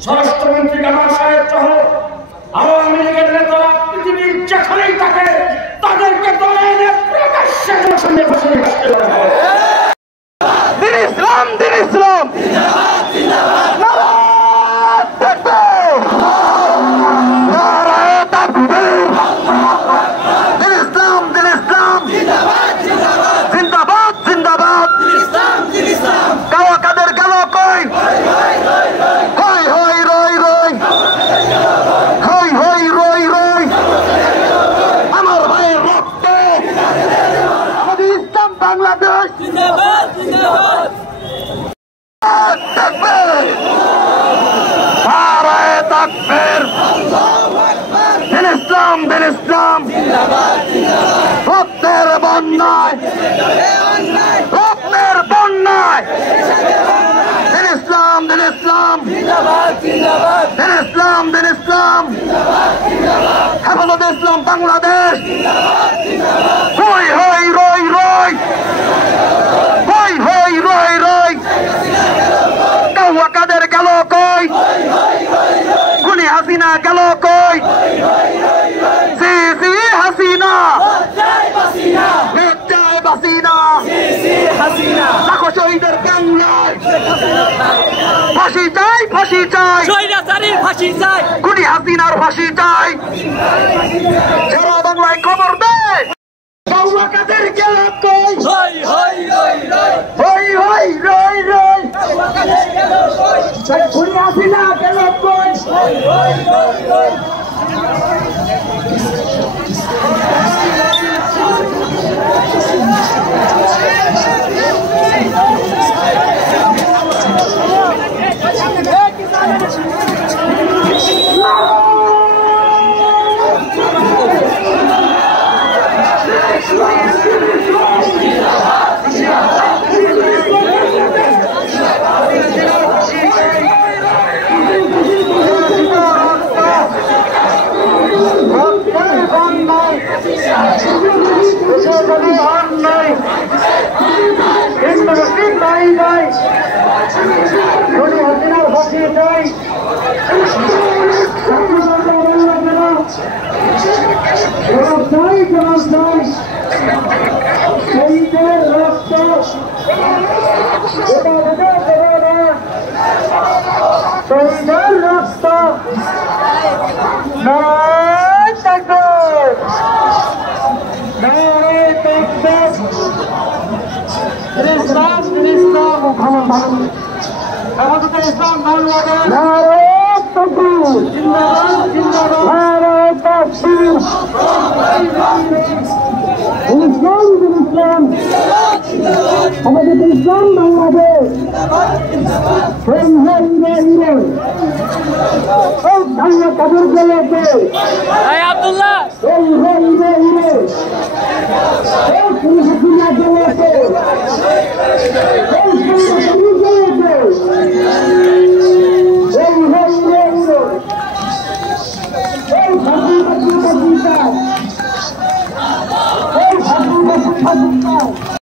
স্বরাষ্ট্রমন্ত্রী কামাল সাহেব সহ আওয়ামী লীগের নেতারা পৃথিবীর যেখানেই থাকে তাদেরকে দলে এনে প্রকাশ্যে সামনে বসে দিন ইসলাম দিন ইসলাম রক্তের বন্যায় রক্তের বন্যায় দিন ইসলাম দিন ইসলাম দিন ইসলাম দিন ইসলাম হেফাজত ইসলাম বাংলাদেশ হই হই রই রই হই হই রই রই কাউয়া কাদের গেল কই খুনি হাসিনা গেল কই লাখো শহীদের বাংলায় ফাঁসি চাই ফাঁসি চাই ফাঁসি চাই খুনি হাসিনার ফাঁসি চাই সারা বাংলায় খবর দেয় কাউয়া কাদের গেল কই হই হই রই রই খুনি হাসিনা গেল কই ইসলাম আমাদের ইসলাম বাংলাদেশ কাদের গেলে